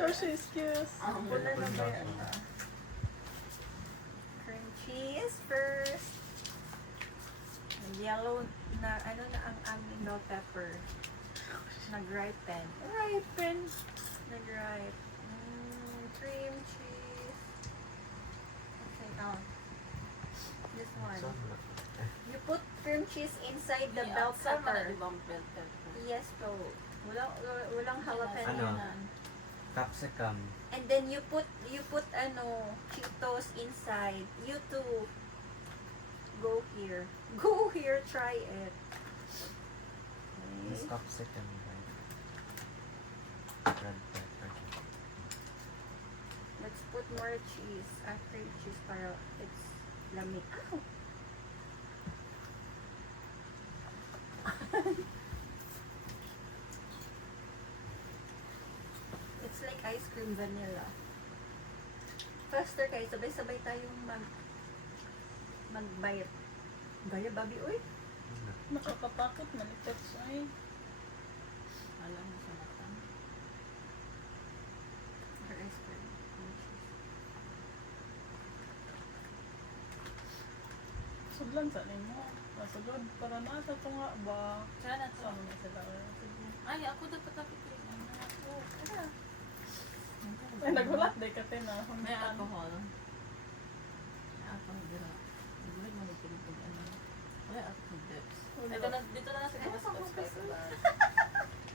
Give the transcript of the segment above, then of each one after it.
Sushi excuse. Wala na ba yan? Cream cheese first. Yellow na, ano na ang aming bell pepper. Nag-ripen. Ripen. Nag-ripe. Cream cheese. Okay, this one. You put cream cheese inside the bell pepper. Yes, po. Walang jalapeno Ano? na. Capsicum. And then you put Cheetos inside. You too. Go here. Go here, try it. This Okay. capsicum, right? Red pepper. Let's put more cheese. After cheese para it's lamig. Ow! It's like ice cream vanilla. Faster kayo, sabay-sabay tayong mag-bite. Gaya, babi, uy. Nakakatakot malikot siya eh. Alam mo sa mata. Or ice cream. Sudlan sa nimo. Nasugod para na sa tunga ba. Sana to. Sama na sila. Ay, ako dapat napitin. Ano ako? Ano? Ay, nagulat day ka na. May alcohol. May alcohol dito. Nagulat mo nagpilit yung ano. Wala alcohol dips. Ito na, dito na sa Ano tabas pa ko. mo kasi?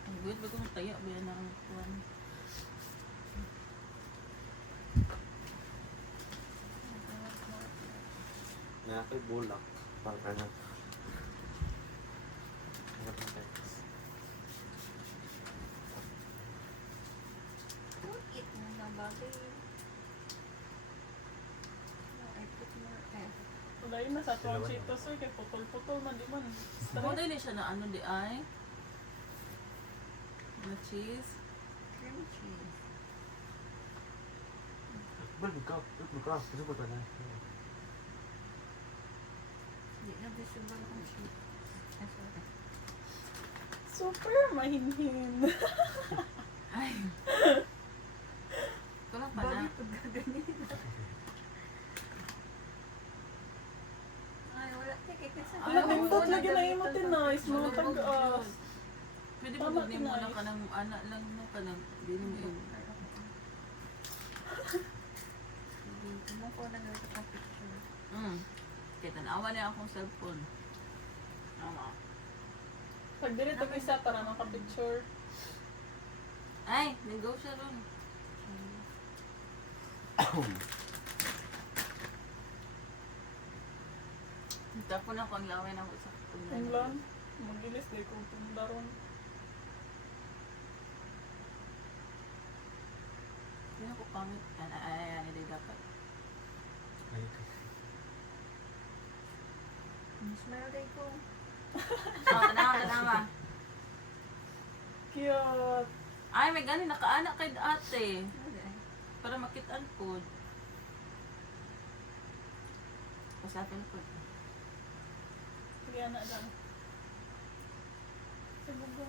Ang gulat ba kung tayo ba yan ang kuwan? Na ako'y bulak. Para na. Eat mo na babi. No, I put more egg. Wala yun na sa tuwang Cheetos eh. Kaya putol-putol man di man. Mo din siya na ano di ay? Na cheese. Cream cheese. Magka. Gusto ba ito na? Hindi na visible ang cheese. Ah, sorry. Super mahinhin. Ay. Kulang pa na. Babi, pag gaganyan. Ay, wala. Teka, kasi Ay, Wala oo, din po oo, lagi na yung tinais. Mga Malulog tagas. yun. Pwede ba Tama, gudnin mo na tinay. ka ng anak lang no ka ng dili mo yung Hindi ko na nalito ang picture. Kaya tanawa niya akong cellphone. Tama. Pag dili to isa para makapicture. Ay, nag-go siya ron. Tapon ako ang laway na ako sa Ang lang. Magilis day kung pundaron. Hindi ako pangit. Ay, hindi dapat. Smile day ko. Tanawa. Cute. Ay, may gani, nakaanak kay ate. Para makitaan po. Pasapin po. Sige, anak lang. Sige ba?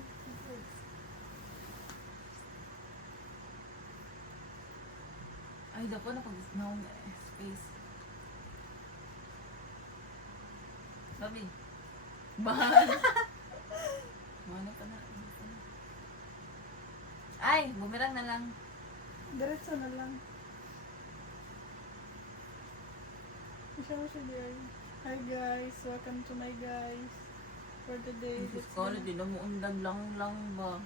Ay, dapat na pag naong space. Babi. Bahal. Mana ka na. Ay, bumirang na lang. Diretso na lang. Siya mo siya there. Hi guys, welcome to my guys. For today, Diyos ko, di na mo undan lang ba?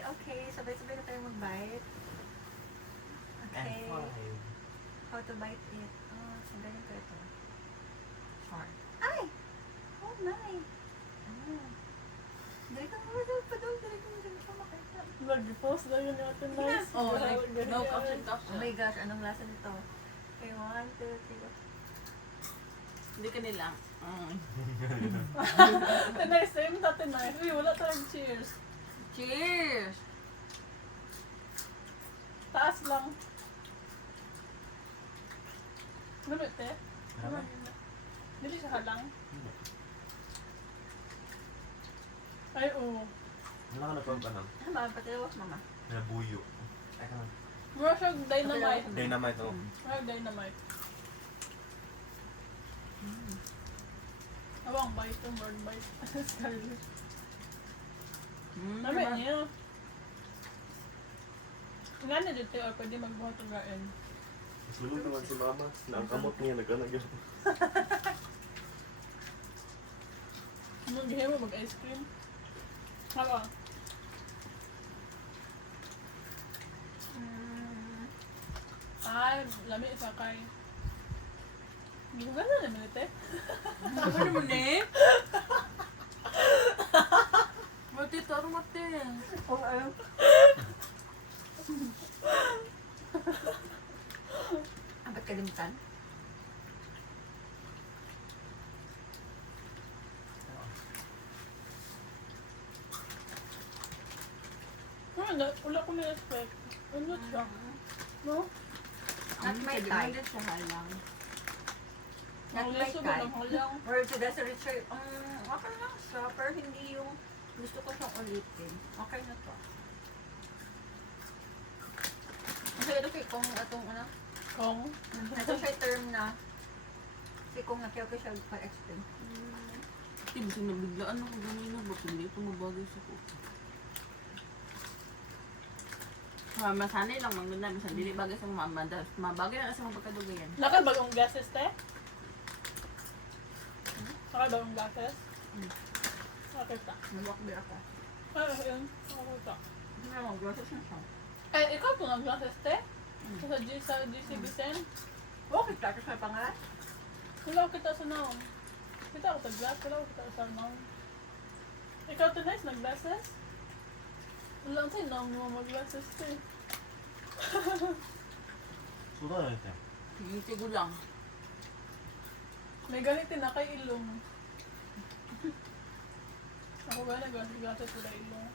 Okay. Sabay-sabay na tayo mag-bite. Okay. How to bite it. So ganyan ko ito. Short. Ay! Oh, nice. Dali ka mo makita. Nag-post na yun natin nice. Oh, like, no caption. Oh my gosh, anong lasa nito? Okay, 1, 2, 3. Hindi ka nila. Tinay, same na tinay. Uy, wala tayong cheers. Cheers! Taas lang. Ganun, te. Ano? Dili siya halang. Hindi. Ay, oo. Wala ka na pang kanang. Ano ba? Patilawas, mama. Nabuyo. Ay ka lang. Mura siya dynamite. Dynamite oh. Mura dynamite. Awang bite, word bite. Scarlet. Namin niya. Nga na dito, or pwede magbuhat ng gain. Sulong naman si mama. Nakakamot niya. Nagkanag yun. Mag-hiwa, mag-ice cream. Haba. Ay, lami sa kay. Hindi ko gano'n naman ito eh. Ano naman eh? Mati, taro mati. Kung ano. Ba't kalimutan? Wala ko na-expect. Ano siya? No? Not my Pwede type. mo din siya halang. Not Ang my leso ba type. ng halang? Or to the Richard, okay lang siya, pero hindi yung gusto ko siyang ulitin. Okay na to. Kasi ito kay kung atong ano, Kong? ito siya term na si kung nakiyaw ko siya pa-explain. Di ba nabiglaan ako ganina ba? Hindi ito mabagay sa ko. Masanay lang maganda. Masan dili bagay sa mama. Mabagay na sa mga pagkadugayan. Nakabagong gases, te? Nakabagong gases? Nakita. Nabakbi ako. Ay, yun. Nakita. Hindi na mag-process na siya. Eh, ikaw ito ng gases, te? Sa GC Vicen? Okay, tapos may pangalan. Wala ko kita sa naon. Kita ko sa glass, wala ko kita sa naon. Ikaw ito nice, nag-glasses? Wala ko sa'yo, naon mo mag-glasses, te. Sura na ito. Yung tigo lang. May ganitin na kay ilong. Ako ba nag-glasses wala ilong?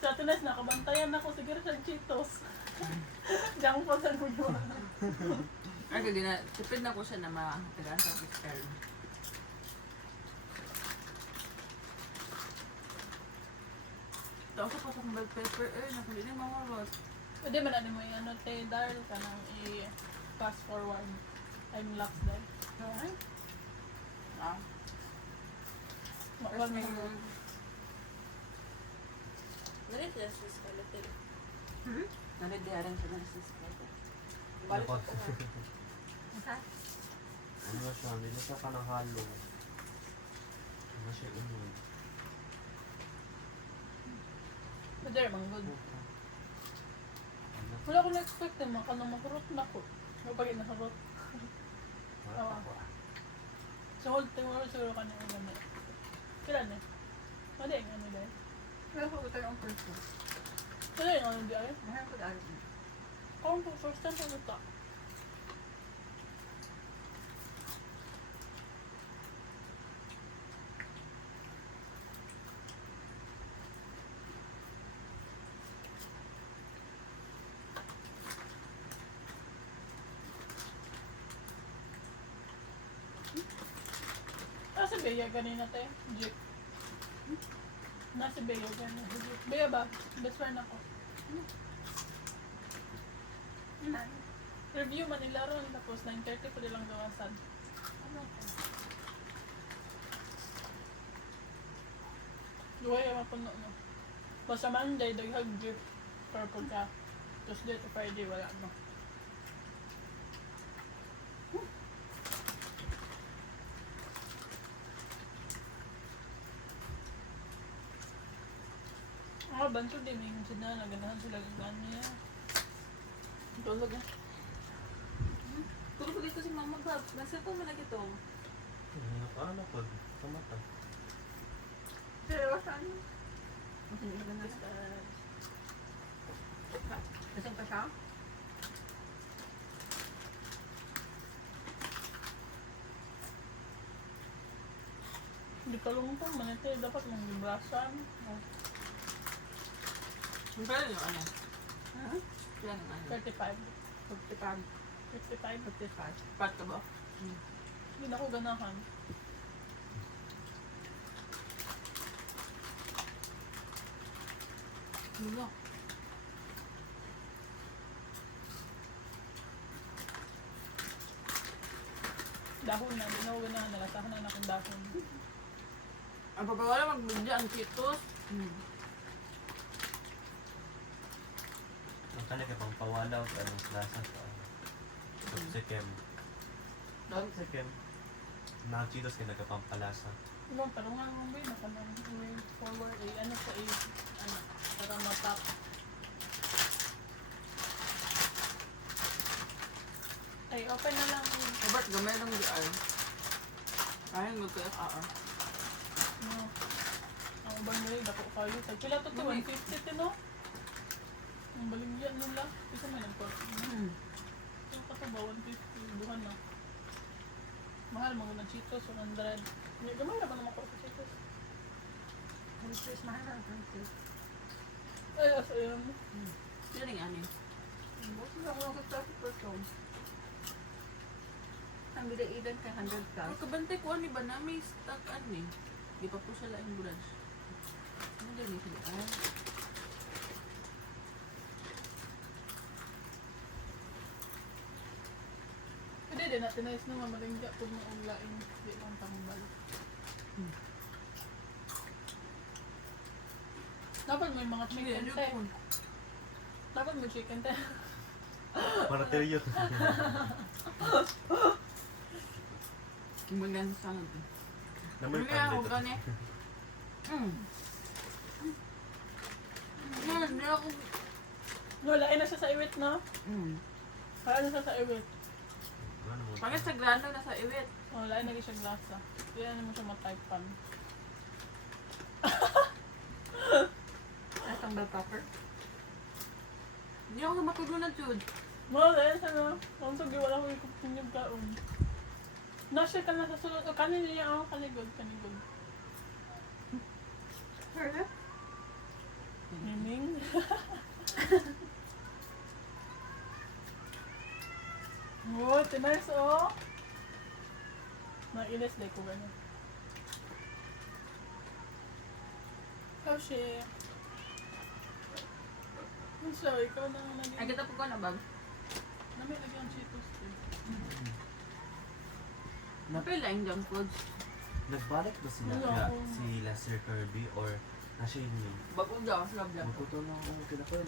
Sa tunas, nakabantayan ako. Siguro siya Cheetos. Diyan po sa gulo. Ay, kaya na, tipid na ko siya na matagaan sa pistol. Tapos ako kung bell pepper, naku, hindi na mawawag. Pwede man natin mo yung ano, te, Darl ka nang i-fast forward. I'm locked dahil. Okay. Ah, Makuha first mo. name. Nalit yan sa skeleton. Nalit di aran siya sa skeleton. Balik Nako. ko nga. Isa? Ano na siya? Hindi na siya ka ng halo. Ano na siya inuwi. Pwede rin, good. Ano? Wala ko na-expect na maka nang makurot na ko. Kapag nakarot. Wala pa ko. So, hold time mo siguro ka na yung gamit. Kailan eh? Pwede yung ano dahil. Pero ko ito yung first ko. Pwede yung ano dahil. Mahal ko dahil. Kung po, first time ko ito. Nasa Bea ganina te, jeep. Nasa Bea ganina, jeep. Bea ba? Best friend ako. Review Manila ron, tapos 9:30 pa nilang gawasan. Duwa yung mapuno no. Basta Monday, daghag jeep. Purple ka. Tuesday to Friday, wala no. Banto din yung sila, naganahan sila ng niya. Tulog eh. Tulog ko dito si Mama Gab. Nasa po mo na ito. Ano po? Kamata. Pero saan? Lasing pa siya? Hindi ka lumutong, manite, dapat mong brasan. Kaya yung ano? Ha? Yan yung ano? 35. 55. 55. 55. Pat ka ba? Hindi na ako ganahan. Ano? Dahon na. Hindi na ako ganahan. Nalasahan na akong dahon. Ang papawala magbudya ang Cheetos. Ang kanya kay pang pawalaw sa anong lasa sa sa kem. Dahil Sa kem. Mga Cheetos kay nagkapampalasa. Ibang talungan mong bay. Nakanang way forward. Ano sa ano. Para matap. Ay, open na lang. Robert, gamay lang di ay. Kaya mag-KFR. No. Ang ubang nila, dako kayo. Sa pila to to, 150 no? Ang baligyan nila. Isa may nagport. Yung ka to ba, 150. Buhan na. Mahal, mga ng Cheetos, 100. May gamay na ba naman ko sa Cheetos? Princess, mahal ang princess. Ay, asa yun. Yan yung ano. Buti na ako nagkatapos per pound. Ang bida-idan ka 100 ka. Ang kabantay ko ano ba na may stock ano eh. Di pa po sila yung branch. Ano din yung sila? Ay. Hindi din natin na na mamalingga kung mga laing di lang tambal. Dapat may mga chicken Hindi, te. yun. Dapat may chicken te. Para teryo. Maganda sa ano. Naman Hindi ako gani. Hindi ako. No, lain na siya sa iwit, no? Para na siya sa iwit. Ano mo? Pagkat sa grano na sa iwit. Oh, lain na siya glasa. Kaya naman siya ma-type pan. Atang bell pepper. Hindi ako matugunan, Jude. Mo, lain siya, no? Ang sugi, wala ko ikot yung kaon. Nasya ka na sa sulod. O, kanin niya, oh. Kanigod, kanigod. Sure. Meaning? Oh, tinas, oh. Nainis, day ko ganyan. Oh, shit. Ano siya, ikaw na ang Ay, naging... kita po ko na, Bob. Nami lagi ang Cheetos, eh. Napila yung junk foods. Nagbalik ba sila Wala kaya akong- si Lester Kirby or nasa yun yun? Bago daw, slab lang. Magputo na ako kinakul.